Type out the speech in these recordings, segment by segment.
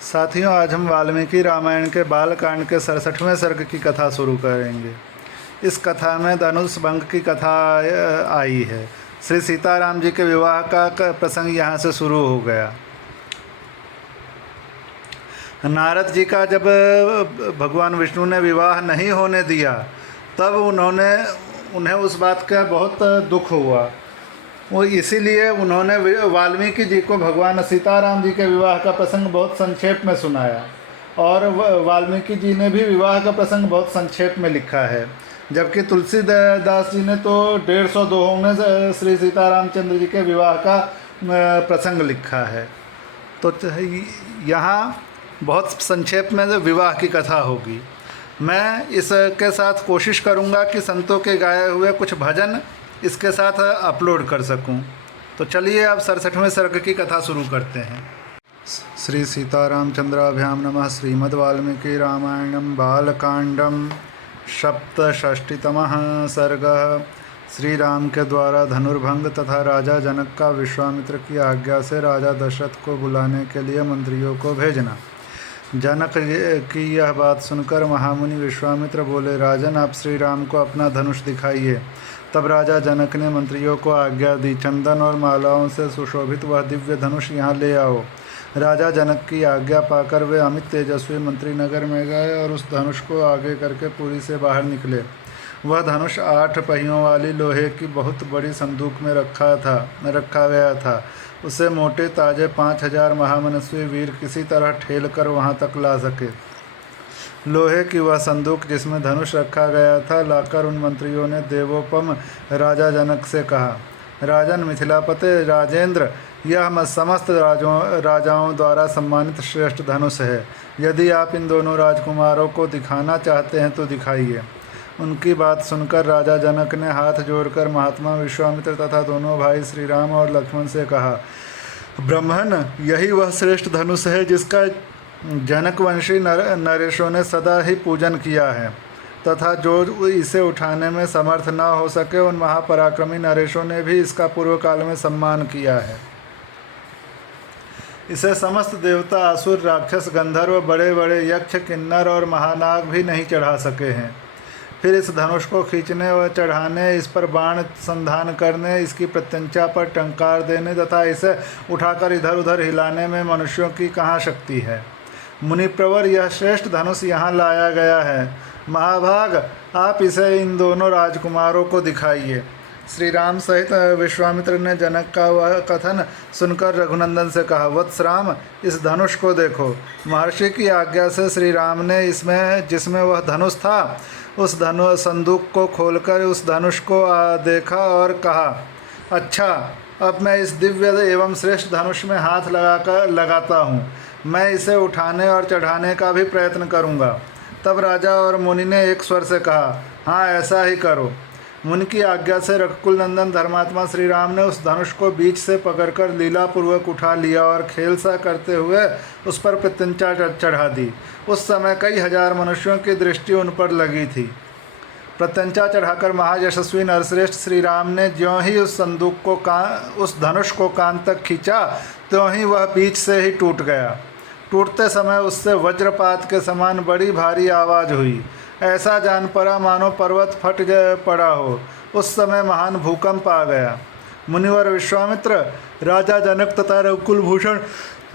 साथियों, आज हम वाल्मीकि रामायण के बालकांड के 67वें सर्ग की कथा शुरू करेंगे। इस कथा में धनुष भंग की कथा आई है। श्री सीताराम जी के विवाह का प्रसंग यहाँ से शुरू हो गया। नारद जी का जब भगवान विष्णु ने विवाह नहीं होने दिया, तब उन्हें उस बात का बहुत दुख हुआ। वो इसीलिए उन्होंने वाल्मीकि जी को भगवान सीताराम जी के विवाह का प्रसंग बहुत संक्षेप में सुनाया, और वाल्मीकि जी ने भी विवाह का प्रसंग बहुत संक्षेप में लिखा है, जबकि तुलसीदास जी ने तो 150 दोहों में श्री सीतारामचंद्र जी के विवाह का प्रसंग लिखा है। तो यहाँ बहुत संक्षेप में विवाह की कथा होगी। मैं इसके साथ कोशिश करूँगा कि संतों के गाए हुए कुछ भजन इसके साथ अपलोड कर सकूं। तो चलिए अब 67वें सर्ग की कथा शुरू करते हैं। श्री सीतारामचंद्राभ्याम नमः। श्रीमद् वाल्मीकि रामायणं बालकांडम सप्तषष्टितमः सर्गः। श्री राम के द्वारा धनुर्भंग तथा राजा जनक का विश्वामित्र की आज्ञा से राजा दशरथ को बुलाने के लिए मंत्रियों को भेजना। जनक की यह बात सुनकर महामुनि विश्वामित्र बोले, राजन, आप श्री राम को अपना धनुष दिखाइए। तब राजा जनक ने मंत्रियों को आज्ञा दी, चंदन और मालाओं से सुशोभित वह दिव्य धनुष यहाँ ले आओ। राजा जनक की आज्ञा पाकर वे अमित तेजस्वी मंत्री नगर में गए और उस धनुष को आगे करके पुरी से बाहर निकले। वह धनुष 8 पहियों वाली लोहे की बहुत बड़ी संदूक में रखा गया था। उसे मोटे ताजे 5000 महामनस्वी वीर किसी तरह ठेल कर वहाँ तक ला सके। लोहे की वह संदूक जिसमें धनुष रखा गया था लाकर उन मंत्रियों ने देवोपम राजा जनक से कहा, राजन मिथिलापते राजेंद्र, यह समस्त राजाओं द्वारा सम्मानित श्रेष्ठ धनुष है। यदि आप इन दोनों राजकुमारों को दिखाना चाहते हैं तो दिखाइए। उनकी बात सुनकर राजा जनक ने हाथ जोड़कर महात्मा विश्वामित्र तथा दोनों भाई श्री राम और लक्ष्मण से कहा, ब्रह्मन, यही वह श्रेष्ठ धनुष है जिसका जनकवंशी नरेशों ने सदा ही पूजन किया है, तथा जो इसे उठाने में समर्थ न हो सके उन महापराक्रमी नरेशों ने भी इसका पूर्व काल में सम्मान किया है। इसे समस्त देवता, असुर, राक्षस, गंधर्व, बड़े बड़े यक्ष, किन्नर और महानाग भी नहीं चढ़ा सके हैं। फिर इस धनुष को खींचने व चढ़ाने, इस पर बाण संधान करने, इसकी प्रत्यंचा पर टंकार देने तथा इसे उठाकर इधर उधर हिलाने में मनुष्यों की कहाँ शक्ति है। मुनिप्रवर, यह श्रेष्ठ धनुष यहाँ लाया गया है। महाभाग, आप इसे इन दोनों राजकुमारों को दिखाइए। श्री राम सहित विश्वामित्र ने जनक का वह कथन सुनकर रघुनंदन से कहा, वत्स राम, इस धनुष को देखो। महर्षि की आज्ञा से श्री राम ने जिसमें वह धनुष था उस संदूक को खोलकर उस धनुष को देखा और कहा, अच्छा, अब मैं इस दिव्य एवं श्रेष्ठ धनुष में हाथ लगाता हूँ। मैं इसे उठाने और चढ़ाने का भी प्रयत्न करूँगा। तब राजा और मुनि ने एक स्वर से कहा, हाँ, ऐसा ही करो। मुनि की आज्ञा से रघुकुल नंदन धर्मात्मा श्री राम ने उस धनुष को बीच से पकड़कर लीलापूर्वक उठा लिया और खेल सा करते हुए उस पर प्रत्यंचा चढ़ा दी। उस समय कई हजार मनुष्यों की दृष्टि उन पर लगी थी। प्रत्यंचा चढ़ाकर महायशस्वी नरश्रेष्ठ श्री राम ने ज्यों ही उस उस धनुष को कान तक खींचा, त्यों ही वह बीच से ही टूट गया। टूटते समय उससे वज्रपात के समान बड़ी भारी आवाज़ हुई। ऐसा जान पड़ा मानो पर्वत फट पड़ा हो। उस समय महान भूकंप आ गया। मुनिवर विश्वामित्र, राजा जनक तथा रघुकुल भूषण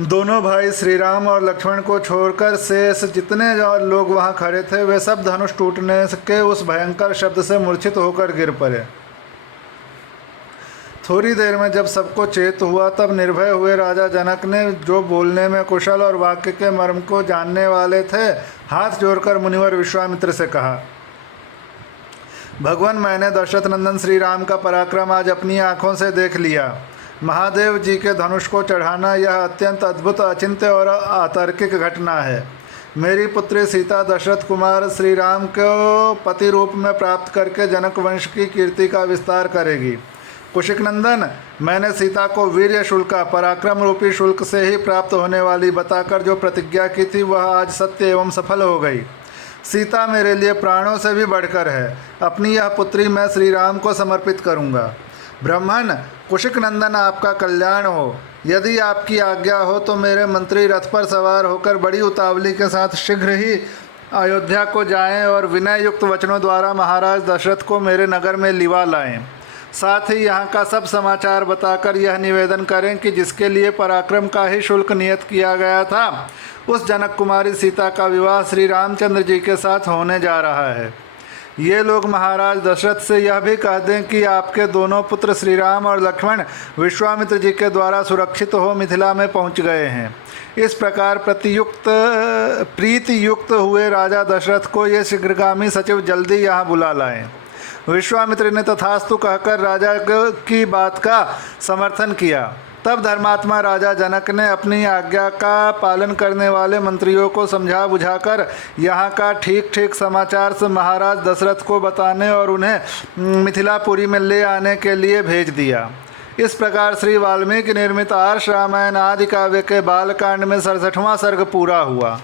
दोनों भाई श्री राम और लक्ष्मण को छोड़कर शेष जितने लोग वहां खड़े थे वे सब धनुष टूटने के उस भयंकर शब्द से मूर्छित होकर गिर पड़े। थोड़ी देर में जब सबको चेत हुआ, तब निर्भय हुए राजा जनक ने, जो बोलने में कुशल और वाक्य के मर्म को जानने वाले थे, हाथ जोड़कर मुनिवर विश्वामित्र से कहा, भगवान, मैंने दशरथ नंदन श्री राम का पराक्रम आज अपनी आँखों से देख लिया। महादेव जी के धनुष को चढ़ाना यह अत्यंत अद्भुत, अचिंत्य और अतार्किक घटना है। मेरी पुत्री सीता दशरथ कुमार श्री राम को पति रूप में प्राप्त करके जनक वंश की कीर्ति का विस्तार करेगी। कुशिक नंदन, मैंने सीता को वीर्य शुल्का, पराक्रम रूपी शुल्क से ही प्राप्त होने वाली बताकर जो प्रतिज्ञा की थी वह आज सत्य एवं सफल हो गई। सीता मेरे लिए प्राणों से भी बढ़कर है। अपनी यह पुत्री मैं श्री राम को समर्पित करूँगा। ब्राह्मण, कुशिक नंदन, आपका कल्याण हो। यदि आपकी आज्ञा हो तो मेरे मंत्री रथ पर सवार होकर बड़ी उतावली के साथ शीघ्र ही अयोध्या को जाएं और विनय युक्त वचनों द्वारा महाराज दशरथ को मेरे नगर में लिवा लाएं। साथ ही यहाँ का सब समाचार बताकर यह निवेदन करें कि जिसके लिए पराक्रम का ही शुल्क नियत किया गया था, उस जनक कुमारी सीता का विवाह श्री रामचंद्र जी के साथ होने जा रहा है। ये लोग महाराज दशरथ से यह भी कह दें कि आपके दोनों पुत्र श्री राम और लक्ष्मण विश्वामित्र जी के द्वारा सुरक्षित हो मिथिला में पहुंच गए हैं। इस प्रकार प्रीति युक्त हुए राजा दशरथ को ये शीघ्रगामी सचिव जल्दी यहाँ बुला लाएं। विश्वामित्र ने तथास्तु कहकर राजा की बात का समर्थन किया। तब धर्मात्मा राजा जनक ने अपनी आज्ञा का पालन करने वाले मंत्रियों को समझा बुझाकर यहाँ का ठीक ठीक समाचार से महाराज दशरथ को बताने और उन्हें मिथिलापुरी में ले आने के लिए भेज दिया। इस प्रकार श्री वाल्मीकि निर्मित आर्ष रामायण आदि काव्य के बालकांड में 67वां सर्ग पूरा हुआ।